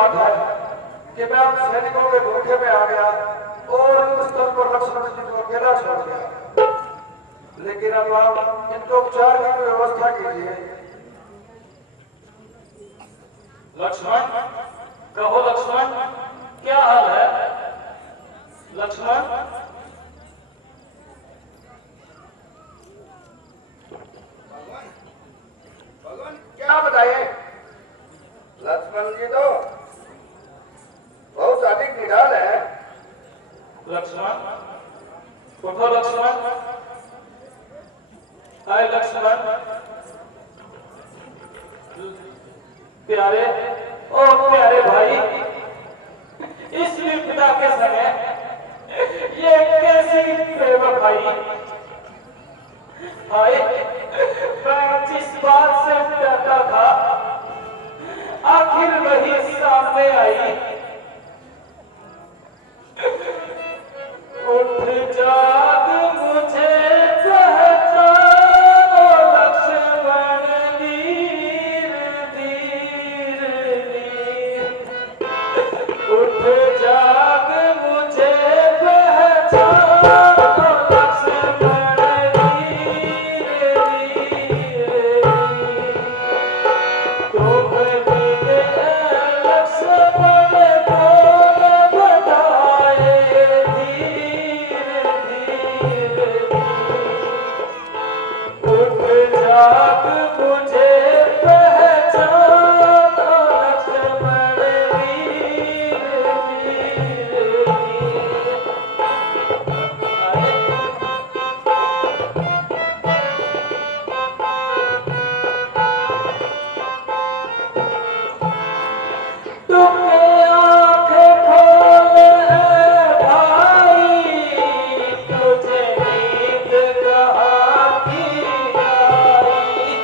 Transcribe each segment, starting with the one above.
बात है कि मैं उन सैनिकों के धोखे में आ गया और इस स्तर पर लक्ष्मण जी को अकेला छोड़ गया। लेकिन अब आप इनके उपचार की व्यवस्था कीजिए। लक्ष्मण, कहो लक्ष्मण, क्या हाल है? लक्ष्मण, भगवान क्या बताइए? लक्ष्मण जी तो बहुत अधिक निढाल है। लक्ष्मण, उठो लक्ष्मण। हाय लक्ष्मण, प्यारे, ओ प्यारे भाई, इस विपदा के समय ये कैसी बेवफाई। हाय, मैं जिस बात से डरता था आखिर वही सामने आई। उठ जाग मुझे पहचानो लक्ष्मण, वीर वीर वीर। उठ जाग मुझे पहचानो लक्ष्मण, वीर वीर वीर। तुम मिले लक्ष्मण को न बताए, धीर धीर धीर। उठ जाग मुझे पहचानो लक्ष्मण, वीर वीर वीर। तुमने आंखें खोल है भाई, तुझे नींद कहाँ की आई।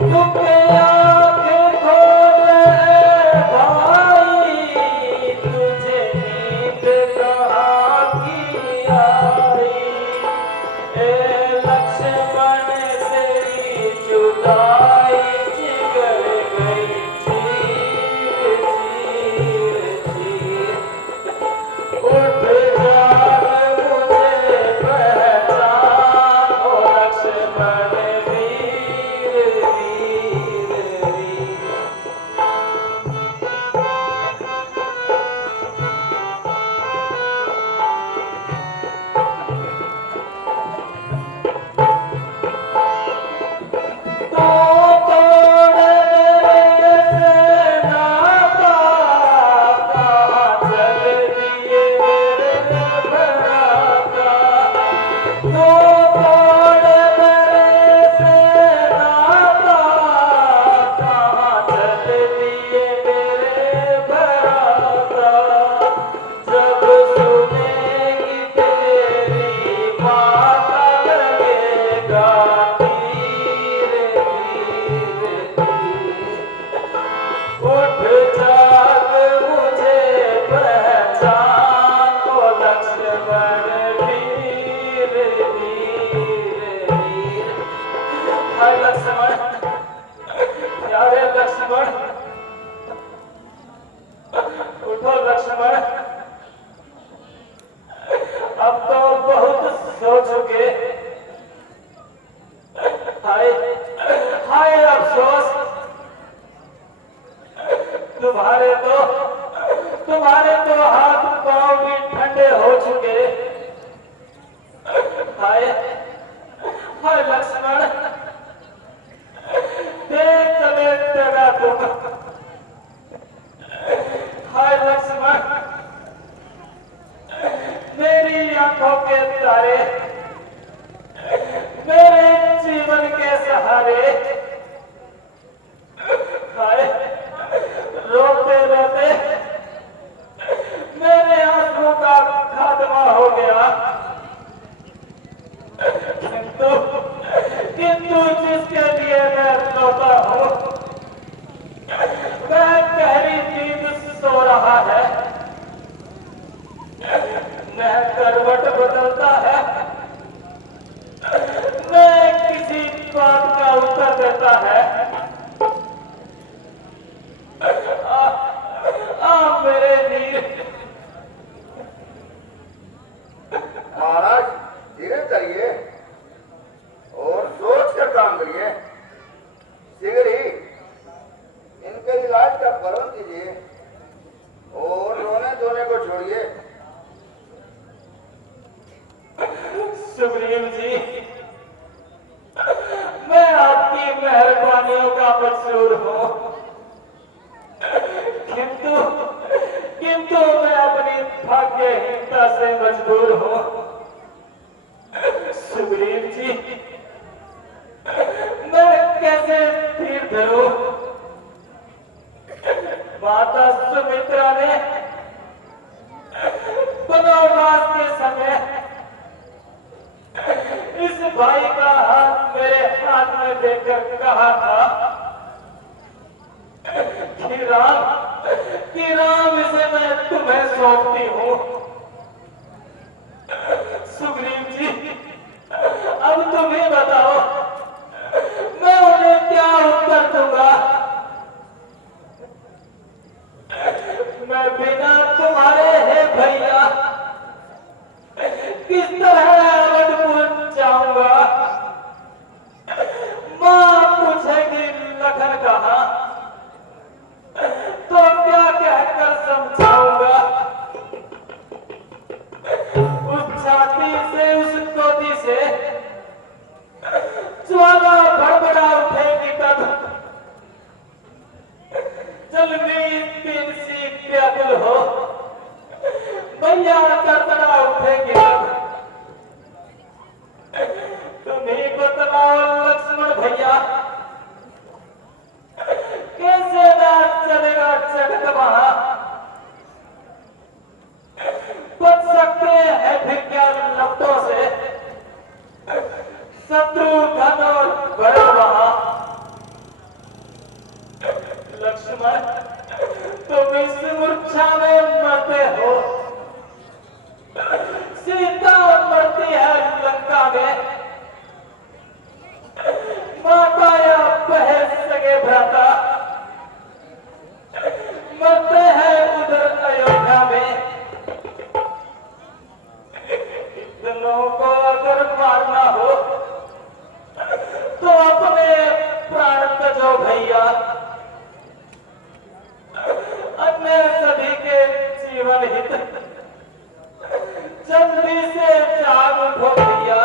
तुमने आंखें खोल है भाई, तुझे नींद कहाँ की आई। ए लक्ष्मण तेरी जुदाई जिगर गई चीर चीर चीर। उठ जाग मुझे पहचानो लक्ष्मण, वीर वीर वीर। तो तोड़ मेरे से नाता, कहाँ चल दिए मेरे भ्राता। तो तोड़ मेरे से नाता, कहाँ चल दिए मेरे भ्राता। जब सुनेगी तेरी माता लगेगा तीर तीर तीर। उठ जाग मुझे पहचानो लक्ष्मण, वीर वीर वीर। हाय लक्ष्मण, प्यारे लक्ष्मण, उठो लक्ष्मण। अब तो बहुत सो चुके। हाय हाय अफसोस, तुम्हारे तो हाथ पांव भी ठंडे हो चुके। हाय हाय लक्ष्मण, देख चले तेरा दुख। हाय लक्ष्मण, मेरी आंखों के तारे, मेरे जीवन के सहारे। हाय रोते रोते मेरे आंसू का खात्मा हो गया। किंतु जिसके लिए मैं रोता हूँ वह गहरी नींद सो रहा है, न करवट बदलता है, न किसी बात का उत्तर देता है। भाई का हाथ मेरे हाथ में देकर कहा था कि राम इसे मैं तुम्हें सौंपती हूँ। सुग्रीव जी, अब तुम ही बताओ मैं उन्हें क्या उत्तर दूंगा। मैं बिना तुम्हारे है भैया किस तरह अवधपुर जाऊंगा। मां पूछेगी लखन कहाँ, तो क्या कहकर समझाऊंगा। उस छाती से उस गोदी से ज्वाला भड़बड़ा उठेगी तब, जल्दी तीन सी प्यादल हो भैया करतड़ा उठेगी तब। तुम ही बतलाओ लक्ष्मण भैया, कैसे रात चलेगा जगत वहां। बच सकते हैं फिर क्या लपटों से शत्रु धन और बड़ वहां। लक्ष्मण, तुम इस मूर्छा में मरते हो, सीता मरती है लंका में। माता या बहन सगे भ्राता मरते हैं उधर अयोध्या में। इतनों को अगर मारना हो तो अपने प्राण तजो भैया, अन्य सभी के जीवन हित जल्दी से जाग उठो भैया।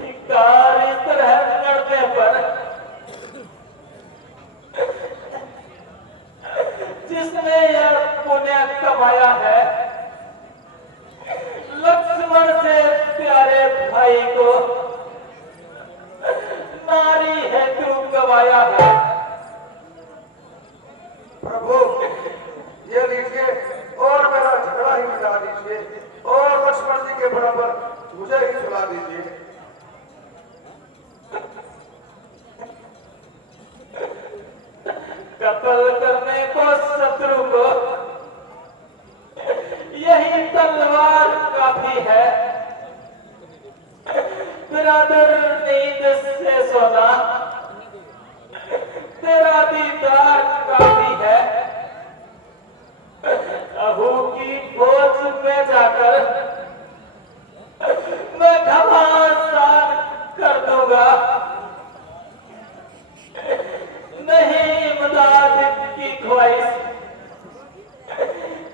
धिक्कार इस तरह लड़ने पर जिसने यह पुण्य कमाया है, लक्ष्मण से प्यारे भाई को नारी हेतु गवाया है। प्रभु ये लीजिए और मेरा झगड़ा ही मिटा दीजिए और लक्ष्मण जी के बराबर मुझे ही सुला दीजिए। कत्ल करने को शत्रु को यही तलवार काफी है। बिरादर नींद से सोना तेरा दीदार काफी है। अहू की खोज में जाकर मैं घमासान कर दूंगा। नहीं इमदाद की ख्वाहिश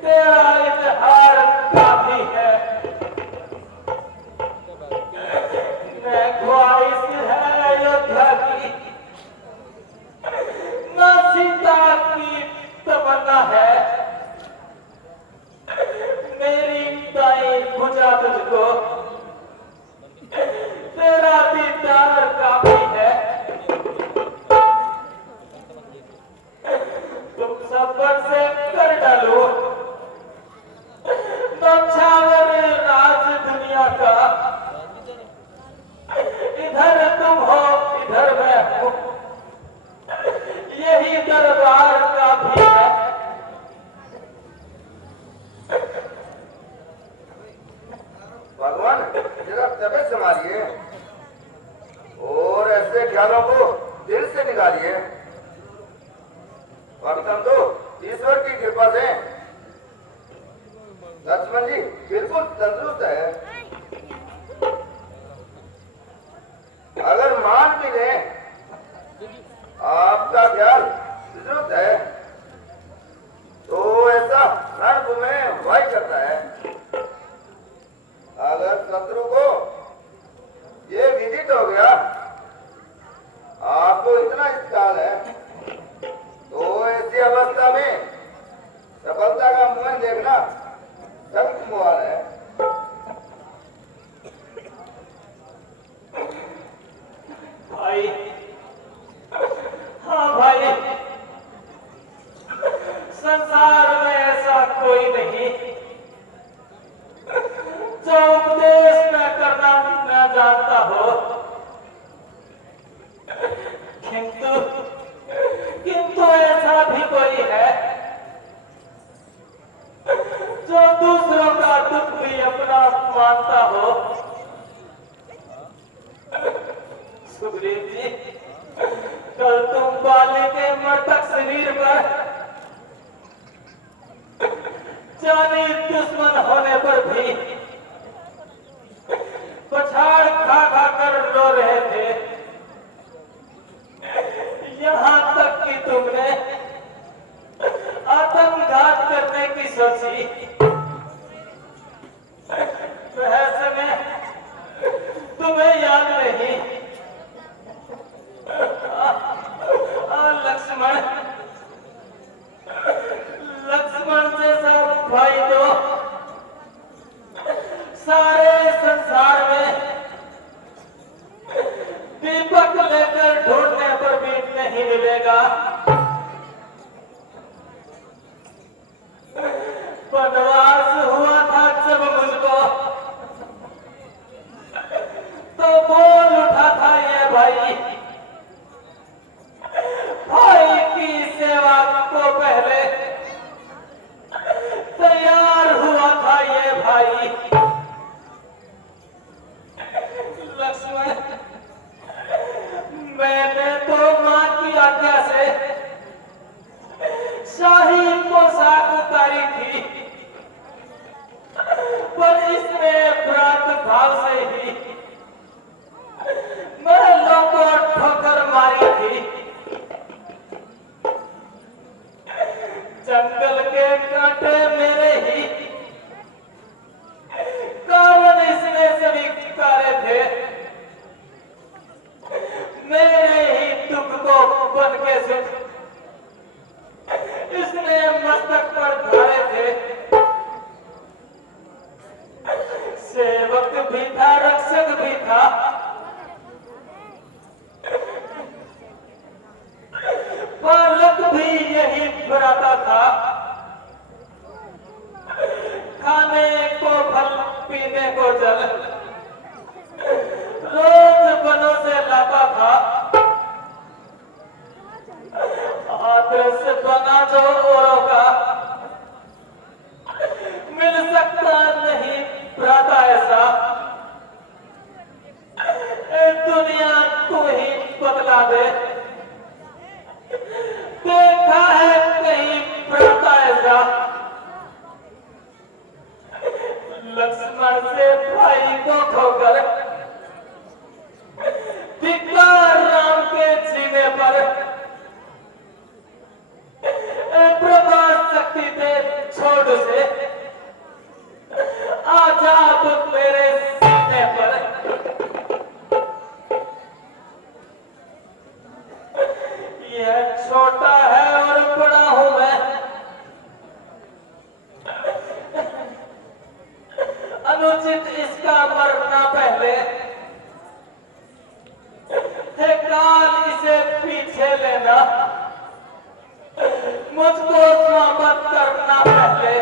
तेरा इजहार काफी है। मैं ख्वाहिश है अयोध्या की, न सीता की तमन्ना है। मेरी दाई भुजा तुझको तेरा दीदार काफी है। तुम सफर से कर डालो नौछावर राज दुनिया का। इधर तुम हो इधर मैं हूँ, यही दरबार काफी है। भगवान जरा तबीयत संभालिए और ऐसे ख्यालों को दिल से निकालिए। वर्तन तो ईश्वर की कृपा से लक्ष्मण जी बिल्कुल तंदुरुस्त है। अगर मान भी ले आपका ख्याल जरूरत है तो ऐसा रणभूमि में वाई करता है। अगर शत्रु को ये विदित हो गया आपको इतना ख्याल है तो ऐसी अवस्था में सफलता का मुंह देखना सख्त मुहाल है। भाई, हाँ भाई, संसार में ऐसा कोई नहीं जो उपदेश में जानता हो, किंतु किंतु ऐसा भी कोई है जो दूसरों का दुख भी अपना मानता हो। सुग्रीव जी, कल तुम बाली के मृतक शरीर पर जानी दुश्मन होने पर भी पछाड़ खा खा कर रो रहे थे। यहाँ तक कि तुमने आत्मघात करने की सोची। रहस्य में तुम्हें याद नहीं, लक्ष्मण लक्ष्मण जैसा भाई तो सारे संसार में दीपक लेकर ढूंढने पर भी नहीं मिलेगा। वनवास हुआ था जब मुझको, तो बोल उठा था ये भाई, भाई की सेवा को पहले तैयार हुआ था ये भाई। लक्ष्मण, मैंने तो मां की आज्ञा से शाही पोशाक उतारी थी, पर इसने भ्रात भाव से ही महलों को ठोकर मारी थी। जंगल के कांटे मेरे ही कारण इसने सभी कारे थे, मेरे ही दुख को बन के सुख इसने मस्तक पर धारे थे। सेवक भी था, रक्षक भी था, पालक भी यही बनाता था। खाने को फल, पीने को जल रोज बनों से लाता था। आदर्श बना जो औरों का, मिल सकता नहीं भ्राता ऐसा। दुनिया को ही बदला दे, देखा है कहीं भ्राता ऐसा। लक्ष्मण से भाई को खोकर धिक्कार राम के जीने पर, प्रभात शक्ति दे छोड़ से आजा अब मेरे सीने पर। यह छोटा है और बड़ा हूं मैं, अनुचित इसका मरना पहले है काल इसे पीछे लेना, मुझको स्वागत करना पहले।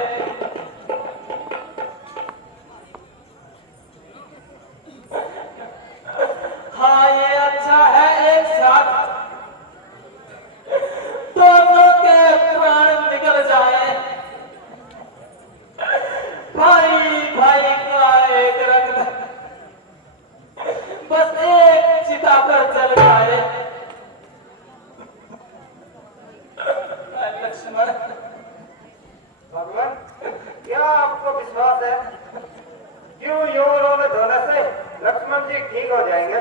हाँ ये अच्छा है एक साथ दोनों के प्राण निकल जाए, भाई भाई का एक रंग बस एक चिता पर जल जाए। लक्ष्मण, भगवान, क्या आपको विश्वास है क्यों यूं रोने धोने से लक्ष्मण जी ठीक हो जाएंगे?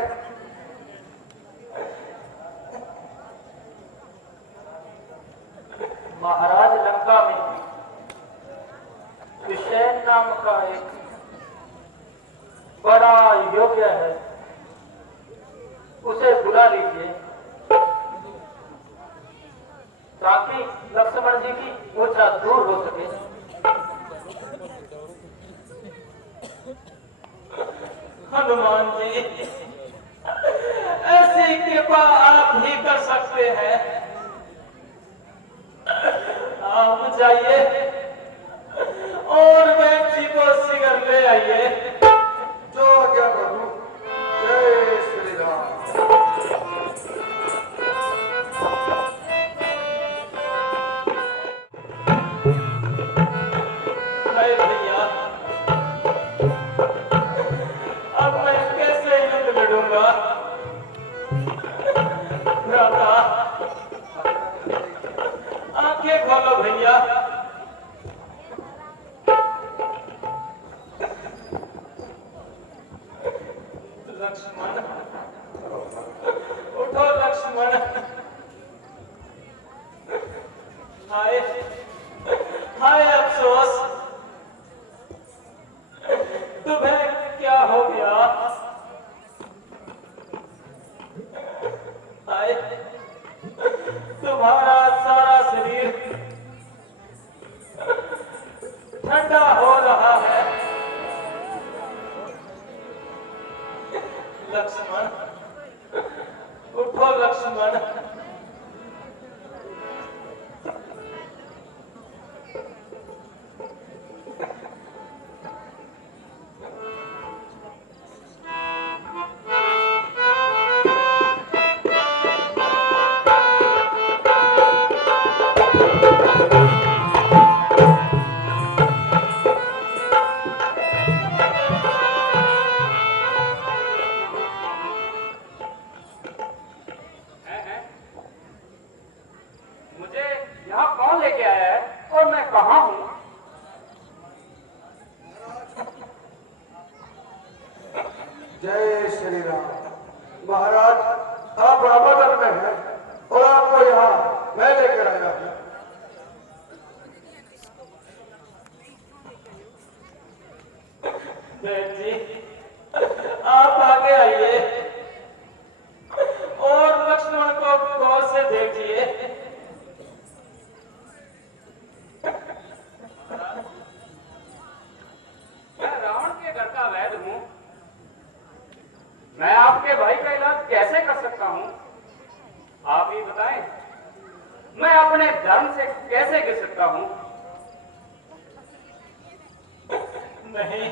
महाराज, लंका में हुसैन नाम का एक बड़ा योग्य है, उसे बुला लीजिए ताकि लक्ष्मण जी की मूर्छा दूर हो सके। हनुमान जी, ऐसी कृपा आप ही कर सकते हैं। आप जाइए और बेटी को शीघ्र ले आइए। जो आज्ञा प्रभु। लक्ष्मण, उठो लक्ष्मण। हाय हाय अफसोस, तुम्हें क्या हो गया? हाय, तुम्हारा सारा शरीर ठंडा हो रहा है। लक्ष्मण, उठो लक्ष्मण। मुझे यहाँ कौन लेके आया है और मैं कहाँ हूँ? जय श्री राम। महाराज, आप रामादल में हैं और आपको यहाँ मैं लेकर आया हूँ। बहन जी, आप आगे आइए और लक्ष्मण को गौर से देखिए। मैं रावण के घर का वैद्य हूँ। मैं आपके भाई का इलाज कैसे कर सकता हूँ? आप ही बताएं। मैं अपने धर्म से कैसे गिर सकता हूँ? नहीं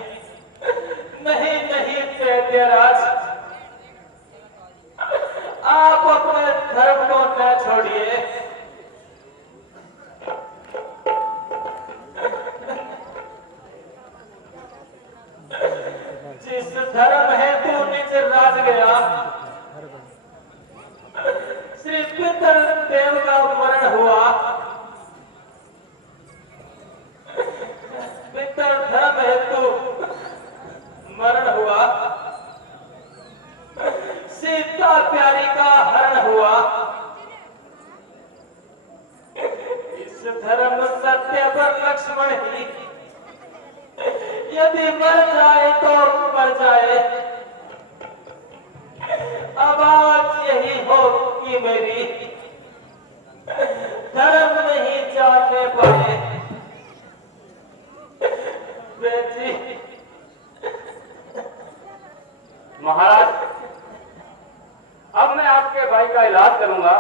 नहीं नहीं वैद्यराज, आप अपने धर्म को न छोड़िए। जिस धर्म हेतु निज राज गया, श्री पितर देव का मरण हुआ। पितर धर्म हेतु मरण हुआ, सीता प्यारी का हरण हुआ। इस धर्म सत्य पर लक्ष्मण ही यदि मर जाए तो मर जाए। अब आज यही हो कि मेरी धर्म नहीं जानने पाए। जी महाराज, अब मैं आपके भाई का इलाज करूंगा।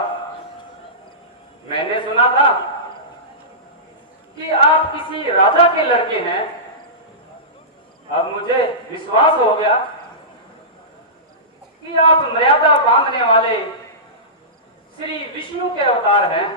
मैंने सुना था कि आप किसी राजा के लड़के हैं। अब मुझे विश्वास हो गया कि आप मर्यादा बांधने वाले श्री विष्णु के अवतार हैं।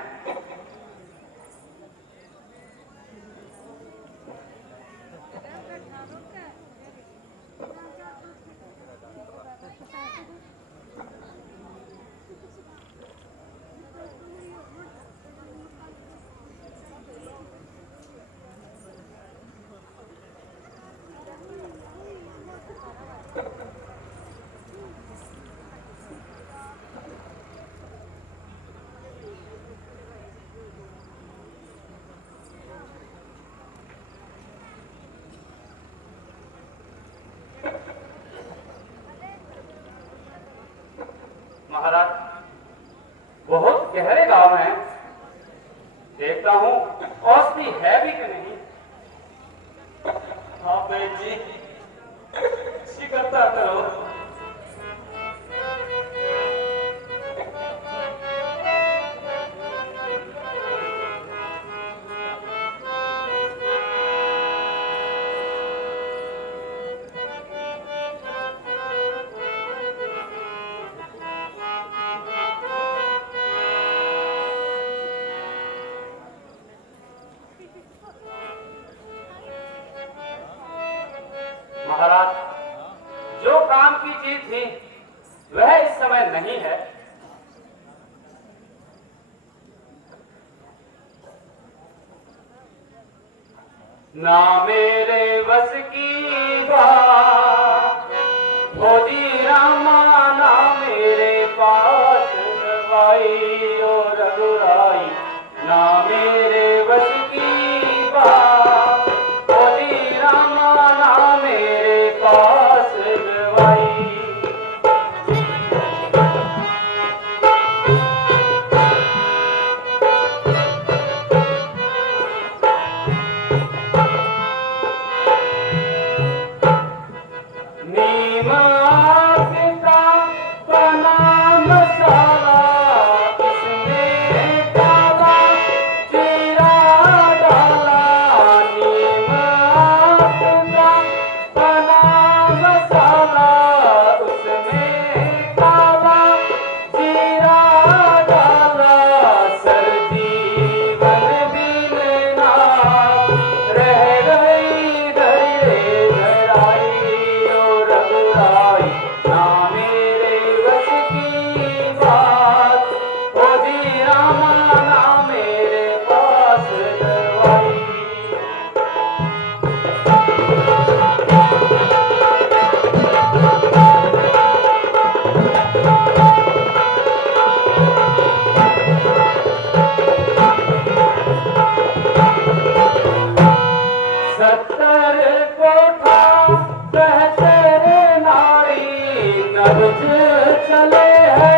महाराज, बहुत गहरे गांव हैं। देखता हूँ औषधि है भी कि नहीं। हाँ बहन जी, शिकता करो। महाराज, जो काम की चीज थी वह इस समय नहीं है। ना मेरे बस की बात, फौजी राम गवाई ओ रघुराई ना मेरे बस की बात ओ जी रामा ना मेरे पास गवाई नीम पिता बना मसाला इसमें काला जीरा डाला नीम पिता बना मसाला उसमें काला जीरा डाला सर्दी बन बिना रह गई धैर्य धराई ओ रघुराई ना मेरे बस की बात ओ जी रामा ना मेरे पास दवाई सत्तर कोठा कहते रे नारी नब्ज चले है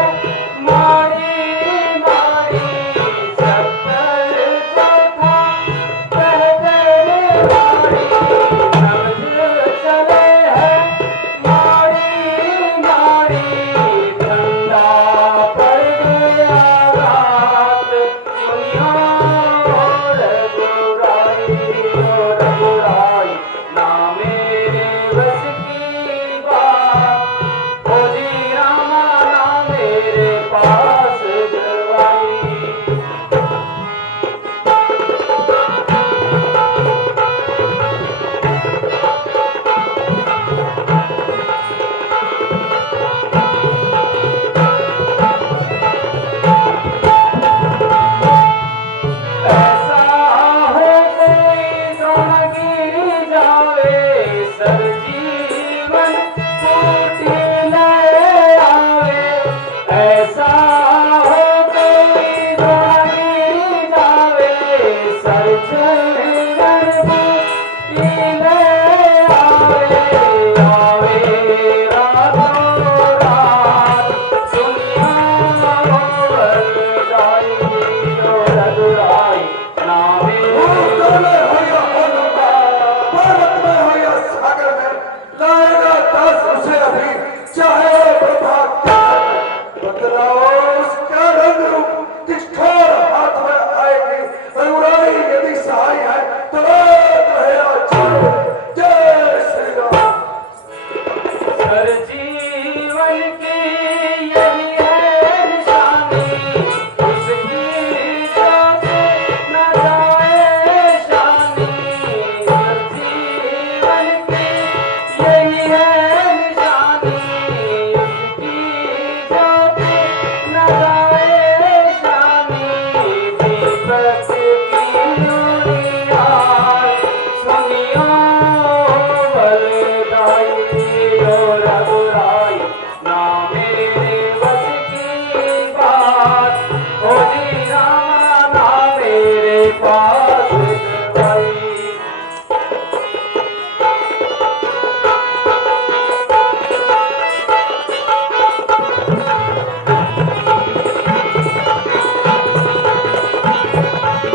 मारी मारी सत्तर कोठा कहते रे नारी नब्ज चले है मारी मारी ठंडा पड़ गया रात सुनियो रघुराई ना मेरे बस की बात ओ जी रामा ना मेरे पास गवाई ऐसा हो कोई द्रोणगिरि जावे सर जीवन कोटि ले आवे ऐसा हो कोई द्रोणगिरि जावे सर जीवन कोटि ले आवे रातों रात दुनिया बदलाई ओ रघुराई ना भूतले हो या अनुपा, भारत में हो या सागर में, लाएगा 10 उसे अभी, चाहे वो प्रभात क्या करे। बतलाओ उसका रंग रूप, किस ठोर हाथ में आएगी। रघुराई यदि सहाय है, तो रात रहे आचार्य। जय श्री राम। सर जीवन की यही है निशानी उसकी जाते न जाए शानी सर जीवन की यही है निशानी उसकी जाते न जाए शानी दीपक की उड़ियार सुनियो बलदाई ओ रघुराई ना मेरे बस की बात ओ जी रामा ना मेरे पास गवाई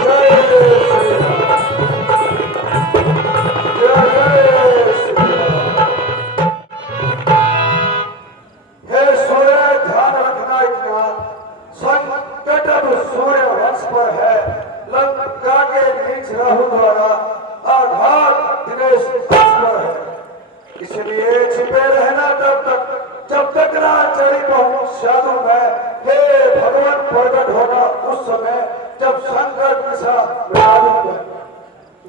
जय श्री राम। जय श्री राम। हे सूर्य ध्यान रखना इतना संकट अब सूर्य वंश पर है लंका के नीच राहु द्वारा आघात दिनेश वंश पर है इसलिए छिपे रहना जब तक ना चढ़ी पहुंच साधु में हे भगवान प्रकट होना उस समय जब संकट दिशा में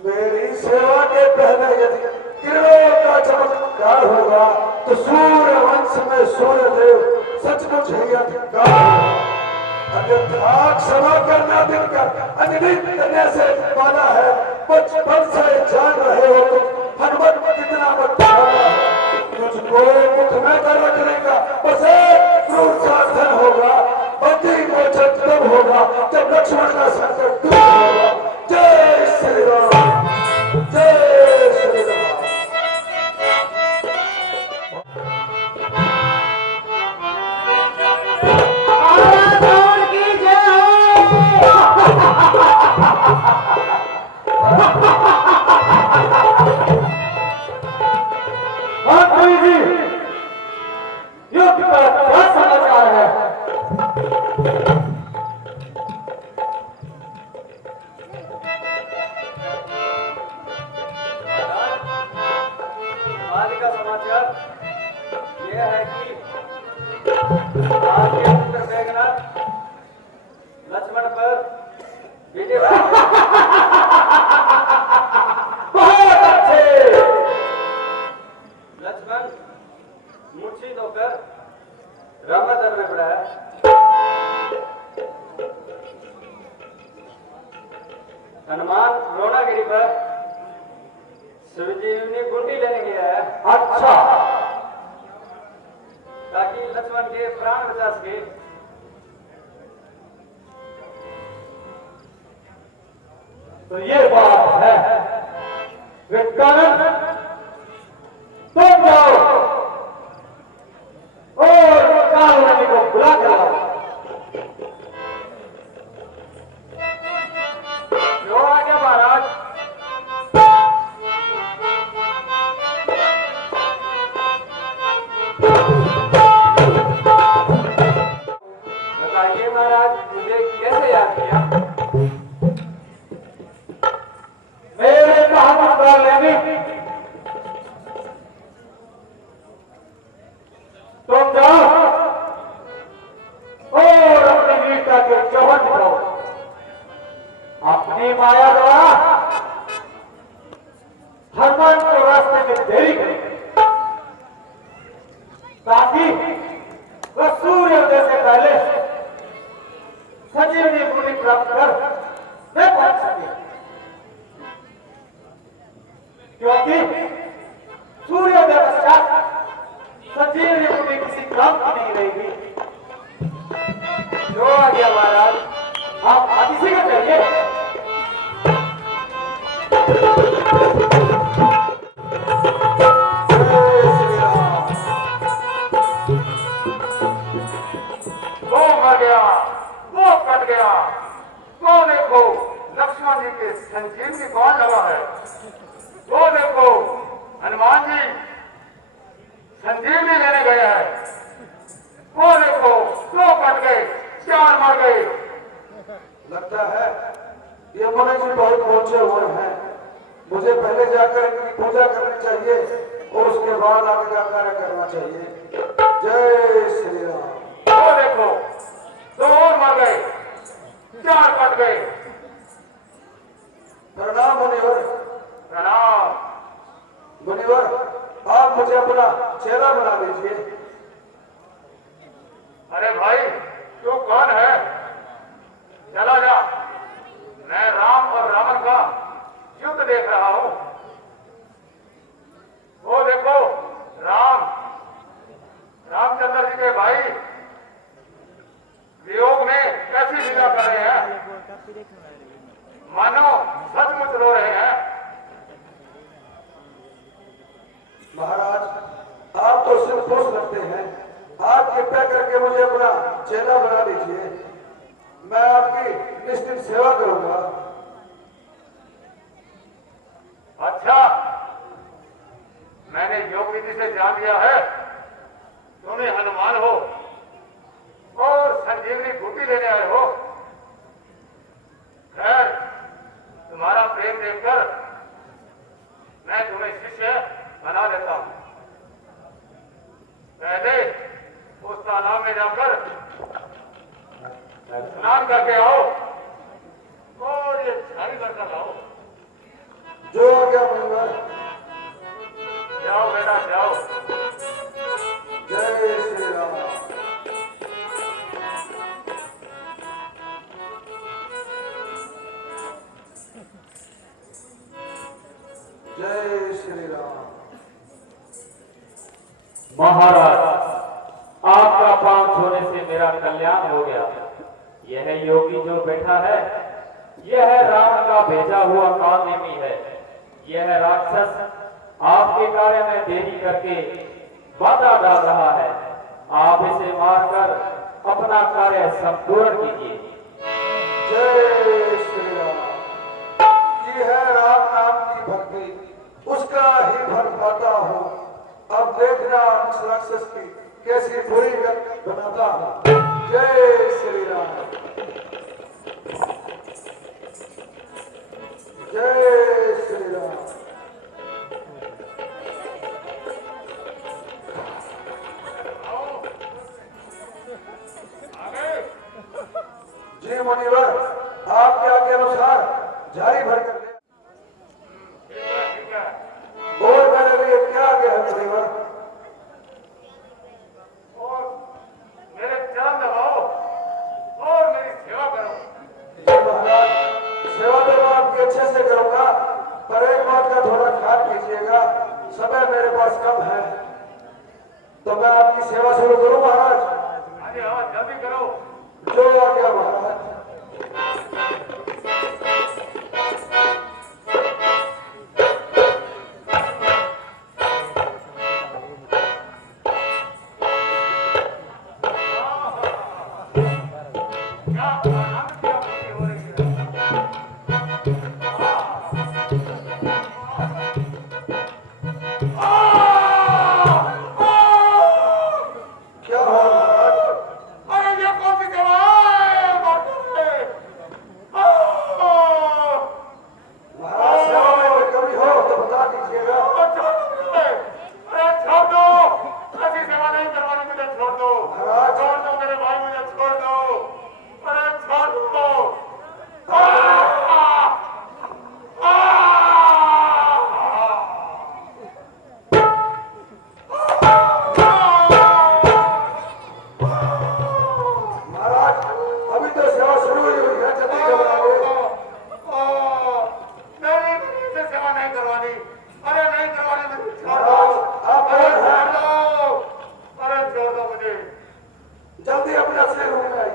मेरी सेवा के पहले यदि किरणों का चमत्कार होगा तो सूर्य वंश में सूर्य देव सचमुच ही अधिकार होगा। अन्यथा क्षमा करना दिलकर अंजलि करने से पाना है बचपन से जान रहे हो तुम हनुमान कितना बच्चा तुझको मुख में कर रखने का बस एक क्रूर साधन होगा बंदी मोचन यह है कि आपके पुत्र मेघनाथ लक्ष्मण पर विजय बहुत अच्छे। लक्ष्मण मूर्छित होकर रामादर में पड़ा है। हनुमान द्रोणागिरी पर संजीवनी बूटी लेने गया है अच्छा, ताकि लक्ष्मण के प्राण बचा सके। तो ये बात है। विज्ञान तुम जाओ और काल को बुला कर लाओ। जो आ गया महाराज। बताइए महाराज, मुझे कैसे याद किया? मेरे कहा लेनी तुम जाओ और अपनी वीरता के चौहट करो। अपनी माया द्वारा हनुमान को रास्ते में देरी करो, ताकि वह सूर्योदय से पहले संजीवनी बूटी प्राप्त कर वे पहुंच सके। क्योंकि सूर्योदय पश्चात संजीवनी बूटी किसी काम की नहीं रहेगी। जो आ गया महाराज। आप किसी को चाहिए। वो मर गया, वो कट गया, वो देखो लक्ष्मण जी के संजीवनी कौन लगा है। वो देखो हनुमान जी संजीवनी लेने गए हैं। वो देखो दो कट गए, चार मर गए। लगता है ये मुनि जी बहुत पहुंचे हुए हैं। मुझे पहले जाकर इनकी पूजा करनी चाहिए और उसके बाद आगे का कार्य करना चाहिए। जय श्री राम। वो देखो दो और मर गए, चार कट गए। प्रणाम मुनिवर। प्रणाम। मुनिवर, आप मुझे अपना चेला बना लीजिए। अरे भाई, तू कौन है? चला जा, मैं राम और रावण का युद्ध देख रहा हूं। वो देखो रामचंद्र जी के भाई वियोग में कैसी लीला कर रहे हैं, मानो सचमुच रो रहे हैं। महाराज, आप तो सिर्फ खुश लगते हैं। आप कृपया करके मुझे अपना चेला बना लीजिए। मैं आपकी निश्चित सेवा करूंगा। अच्छा, मैंने योग विधि से जान लिया है तुम ही हनुमान हो और संजीवनी बूटी लेने आए हो। खैर, तुम्हारा प्रेम देखकर मैं तुम्हें शिष्य बना देता हूं। पहले उस तालाब में जाकर स्नान करके आओ और ये झाड़ी करकर लाओ। जो आ गया मुनिवर। जाओ बेटा जाओ। जय श्री राम। जय श्री राम। महाराज, आपका पांव छूने से मेरा कल्याण हो गया। यह योगी जो बैठा है, यह रावण का भेजा हुआ कालनेमी है। यह राक्षस आपके कार्य में देरी करके बाधा डाल रहा है। आप इसे मारकर अपना कार्य संपूर्ण कीजिए। जय श्री राम। जी है राम नाम की भक्ति, उसका ही फल पाता हूँ। अब देखना इस राक्षस की कैसी बुरी व्यक्ति बनाता हूँ। जय श्री राम। जय श्री राम। मुनिवर आपके आज्ञा अनुसार जारी भर कर ले। ठीक है और मेरे लिए क्या आज्ञा है मुनिवर? और मेरे चरण दबाओ और मेरी सेवा करो। जी महाराज, सेवा तो मैं आपकी अच्छे से करूंगा, पर एक बात का थोड़ा ख्याल कीजिएगा, समय मेरे पास कम है, तो मैं आपकी सेवा शुरू करूं महाराज? अरे हाँ जल्दी करो। जो आज्ञा महाराज। क्या आनंद की अनुभूति हो रही है। क्या हुआ महाराज? अरे ये कौन सी सेवा है? महाराज, सेवा में कोई कमी हो तो बता दीजिएगा। अरे छोड़ दो, ऐसी सेवा नहीं करवानी, मुझे छोड़ दो। महाराज। छोड़ दो मेरे भाई, मुझे छोड़ दो। अरे छोड़ दो। महाराज, अभी तो सेवा शुरू ही हुई है, जल्दी घबराइए। नहीं, मुझे सेवा नहीं करवानी। अरे नहीं करवानी, मुझे छोड़ दो। महाराज, आप अरे कौन हैं? छोड़ दो। अरे छोड़ दो मुझे। जल्दी अपने असली रूप में आइए।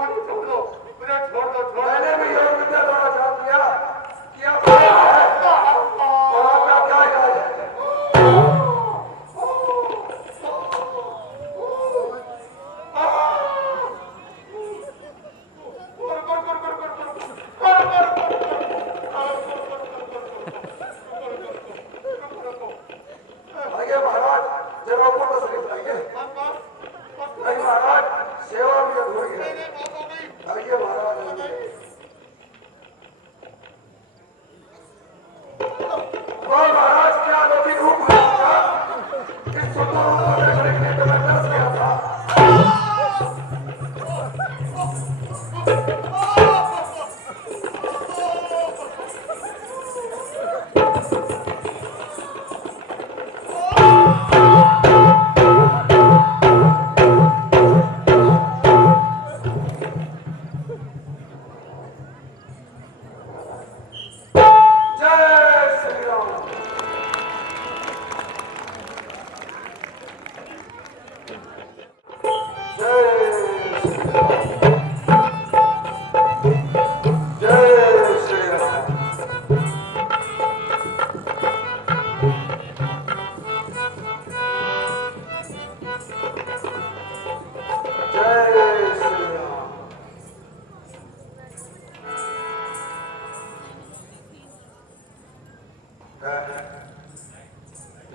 मुझे छोड़ दो, मुझे छोड़ दो, छोड़ दो। मैंने भी योग विद्या द्वारा जान लिया कि आप कौन हैं और आपका क्या इलाज है। आइए महाराज, जरा ऊपर तशरीफ लाइए। नहीं महाराज, सेवा भी अधूरी है। आइए महाराज, आइए। और महाराज, क्या अलौकिक रूप है आपका? इस सुंदर रूप को देखने के लिए तो मैं तरस गया था। जय श्री राम। जय श्री राम। जय श्री राम। जय श्री राम।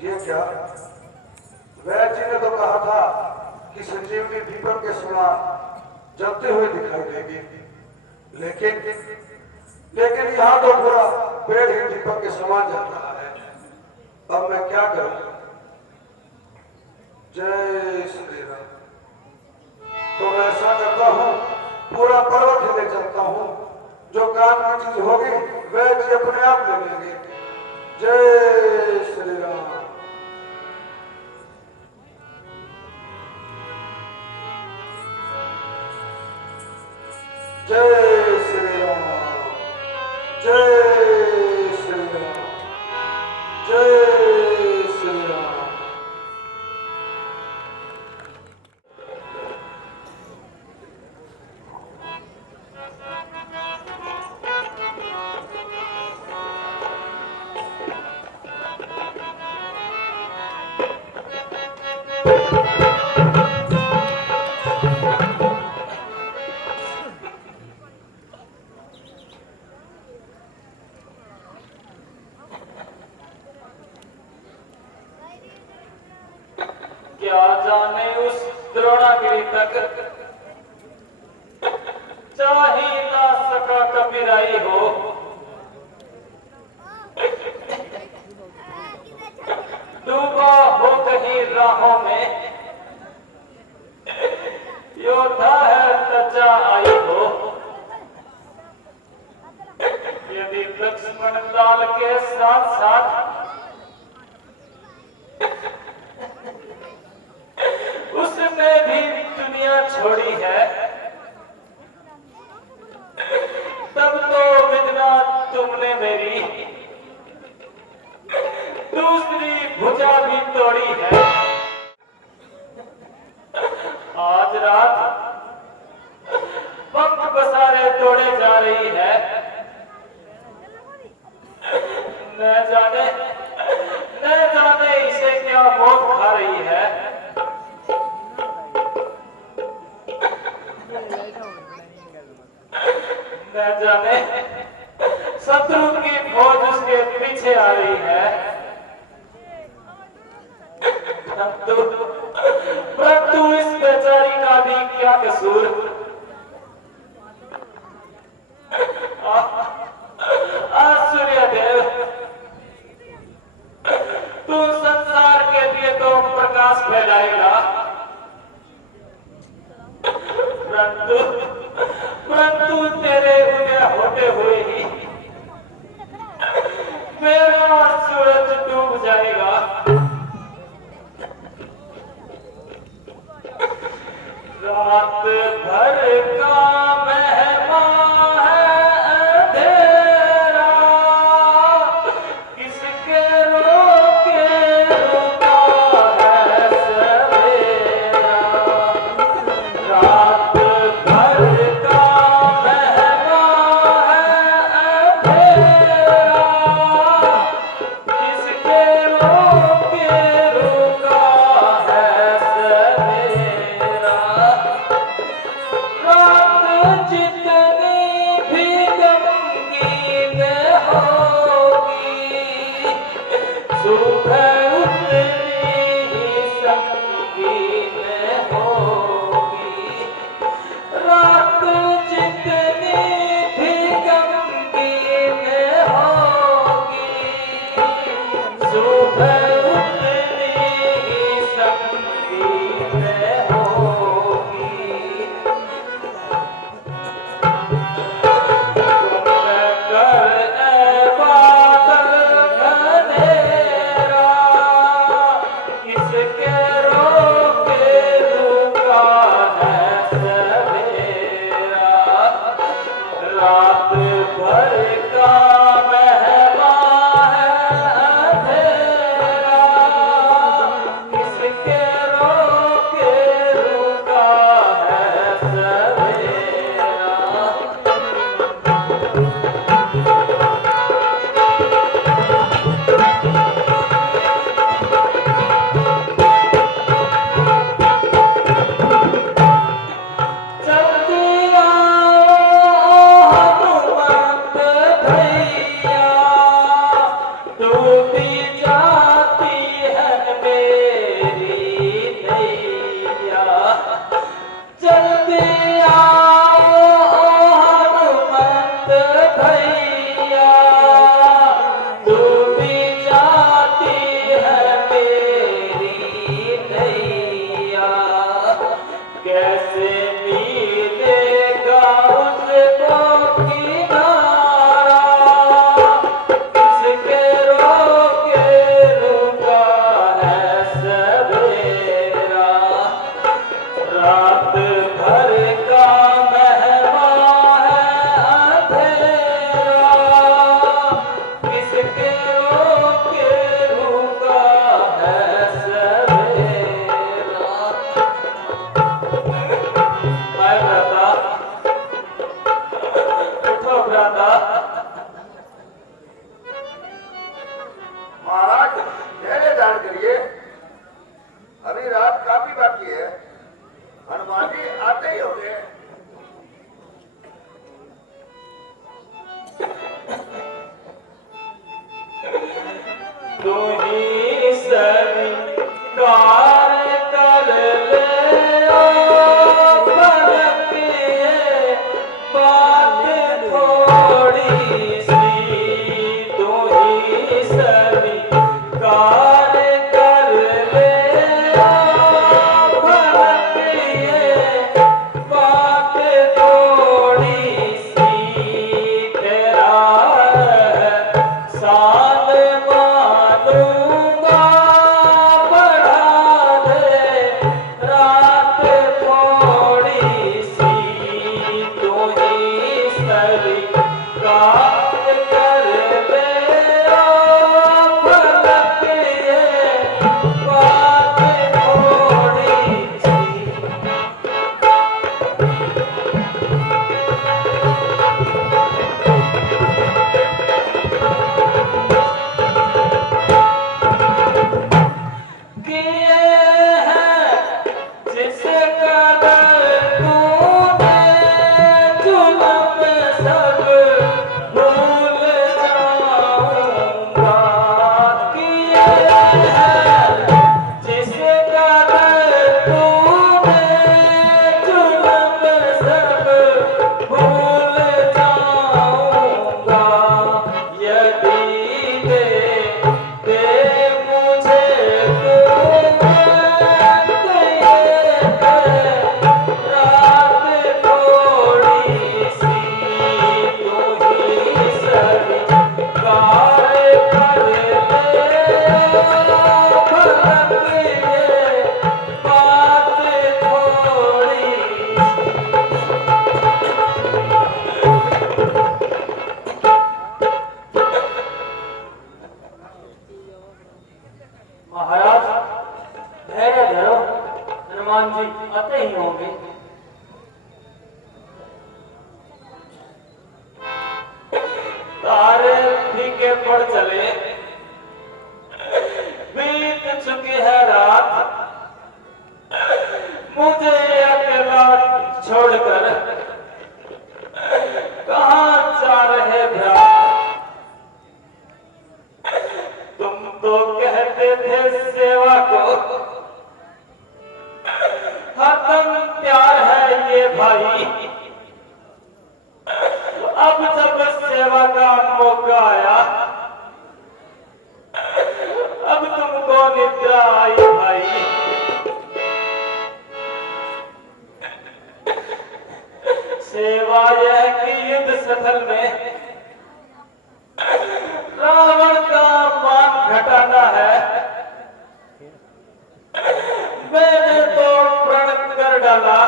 ये क्या? वैद्य जी ने तो कहा था कि संजीवनी दीपक के समान जलते हुए दिखाई देगी, लेकिन यहाँ तो पूरा पेड़ ही दीपक के समान जल रहा है। अब मैं क्या करूं? जय श्री राम। तो मैं ऐसा करता हूँ, पूरा पर्वत ही ले चलता हूँ, जो काम की चीज होगी वैद्य जी अपने आप ले लेंगे। जय श्री राम। जय श्री राम। जय श्री राम। जय श्री राम। क्या जाने उस द्रोणागिरी तक चाही ना सका कबीराई हो। डूबा हो कहीं राहों में योद्धा है तचा आई हो। छोड़ी है, तब तो विदना तुमने मेरी दूसरी भुजा भी तोड़ी है। आज रात पंख बसारे तोड़े जा रही है, न जाने इसे क्या मौत खा रही है। न जाने शत्रु की फौज उसके पीछे आ रही है। परंतु इस बेचारी का भी क्या कसूर। सूर्यदेव, तू संसार के लिए तो प्रकाश फैलाएगा, परंतु तेरे उदय होते हुए ही मेरा सूरज डूब जाएगा। रात भर का मेहमान है अंधेरा, किसके रोके रुका है सवेरा। रात भर का मेहमान है अंधेरा, किसके रोके रुका है सवेरा। रात जितनी भी गमगीन होगी, सुबह उतनी ही संगीन होगी। रात जितनी भी गमगीन होगी, सुबह उतनी ही संगीन होगी। रात भर का मेहमान है अंधेरा, किसके रोके रुका है सवेरा। जल्दी आओ हनुमंत भैया, डूबी जाती है मेरी नैया। जल्दी आओ हनुमंत भैया, डूबी जाती है मेरी नैया। कैसे मिलेगा उसको किनारा, किसके रोके रुका है सवेरा। रात भर का मेहमान है अंधेरा, किसके रोके रुका है सवेरा। आते ही होंगे। तारे फीके पड़ चले, बीत चुकी है रात, मुझे अकेला छोड़कर कहाँ जा रहे भ्रात। तुम तो कहते थे सेवा को हरदम प्यार है ये भाई, अब जब सेवा का मौका आया, अब तुमको निद्रा आई भाई। सेवा यह कि युद्ध स्थल में रावण का मान घटाना है। मैंने तो प्रण कर डाला,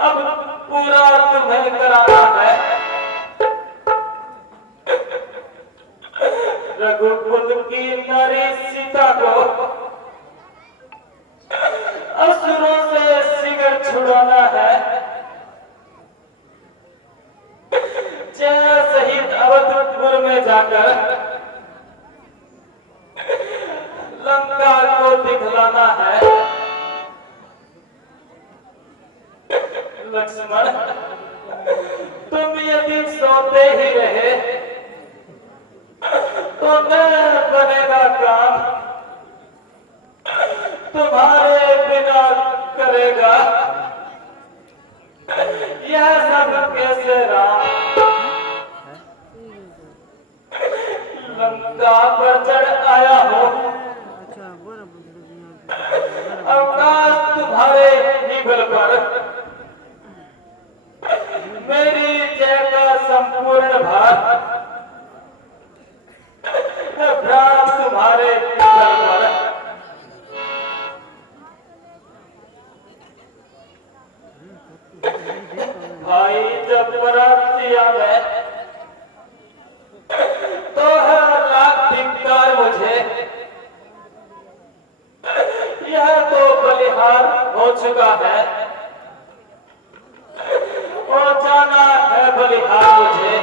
अब पूरा तुम्हें कराना है। रघुकुल की नारी सीता को असुरों से सिगर छुड़ाना है। जय सहित अवधपुर में जाकर लंका को दिखलाना है। लक्ष्मण, तुम यदि सोते ही रहे तो न बनेगा काम, तुम्हारे बिना करेगा यह सब कैसे राम। लंका पर चढ़ आया हो, अवकाश तुम्हारे ही बल पर, मेरी जय का संपूर्ण भार भ्रात तुम्हारे बल पर। भाई जब बरातिया में तो है लाख धिक्कार मुझे, यह तो बलिहार हो चुका है, और जाना है बलिहार मुझे।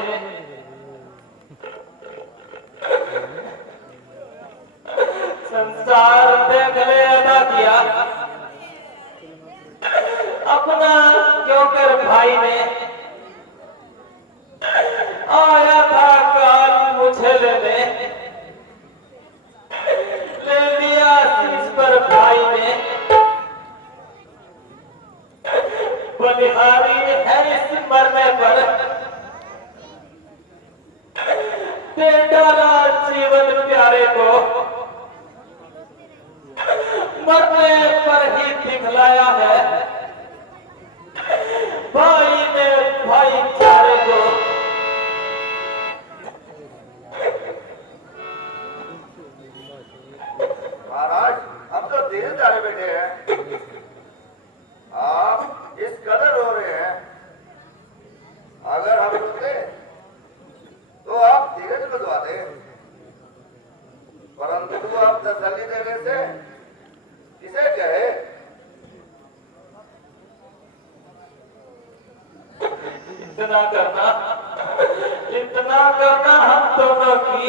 संसार देख ले अदा किया अपना, क्यों कर भाई ने आया था काल मुझे लेने, ले लिया शीश पर भाई ने। बलिहारी है इस मरने पर, दे डाला जीवन प्यारे को, मरने पर ही दिखलाया है भाई ने भाईचारे को। महाराज, अब तो धीरे धीरे बैठे हैं, आप इस कदर रो रहे हैं। अगर हम रुके तो आप धीरज बजवा दें, परंतु आप तसल्ली देने से किसे कहे। इतना करना हम दोनों की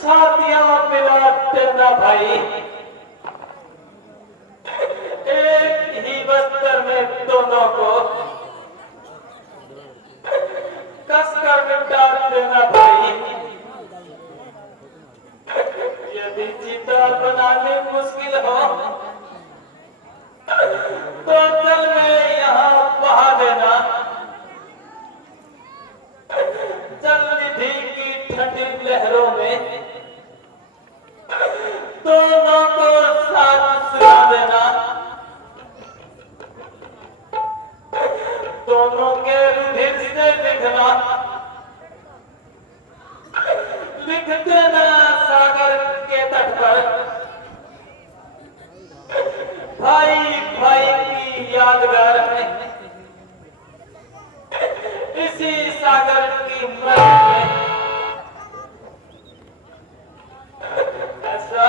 छातियां मिलाते ना भाई, एक ही बस्तर में दोनों को कसकर निपटा देना भाई। यदि चिता बनाने मुश्किल हो तो जल में यहाँ बहा देना, जल निधि की ठंडी लहरों में दोनों को साथ सुला देना। दोनों के रुधिर से लिख देना सागर के तट पर, भाई भाई की यादगार में, इसी सागर की मद में। ऐसा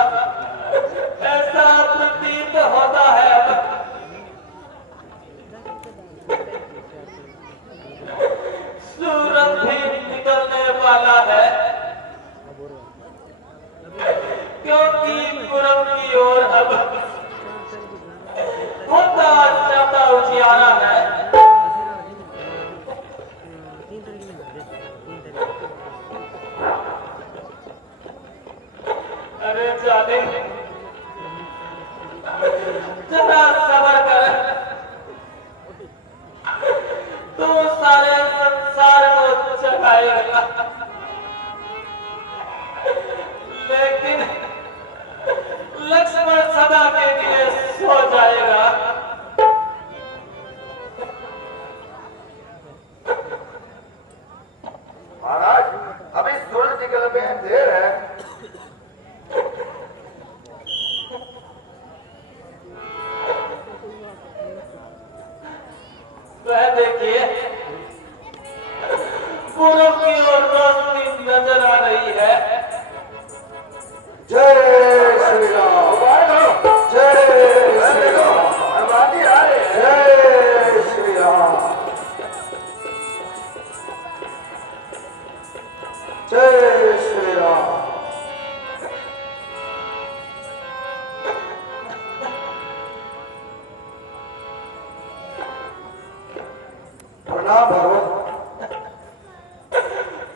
प्रणाम भगवान।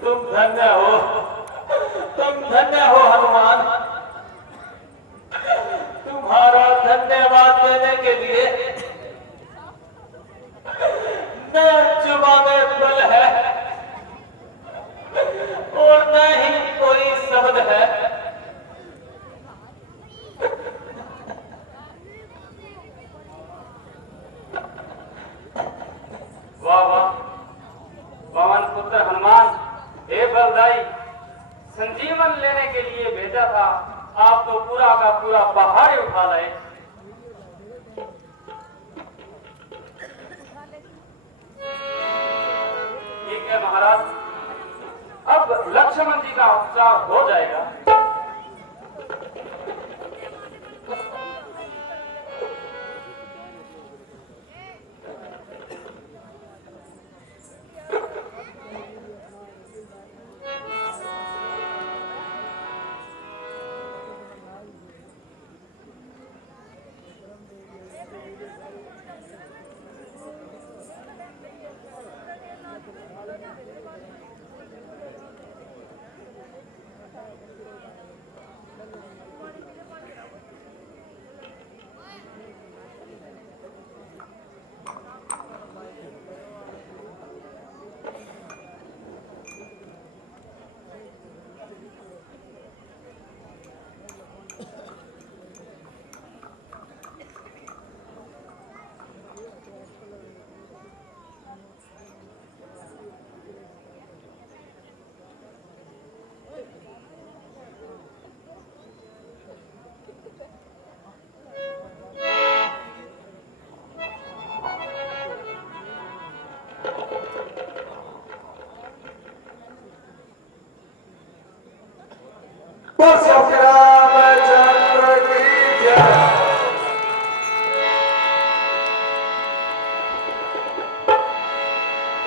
तुम धन्य हो, तुम धन्य हो हनुमान। तुम्हारा धन्यवाद देने के लिए न जुबान में बल है और न ही कोई शब्द है। वाह वाह, पवन पुत्र हनुमान, हे बलदाई, संजीवन लेने के लिए भेजा था, आप तो पूरा का पूरा पहाड़ ही उठा लाए। ठीक है महाराज, अब लक्ष्मण जी का उपचार हो जाएगा। रामचंद्र की जय।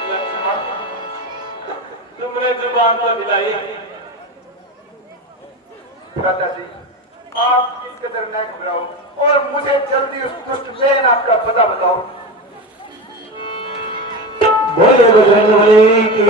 लक्ष्मण, तुमने जुबान तो हिलाई। दादाजी, आप इस कदर न घबराओ और मुझे जल्दी उस दुष्ट मेघनाथ का पता बताओ। बोले बजरंगबली की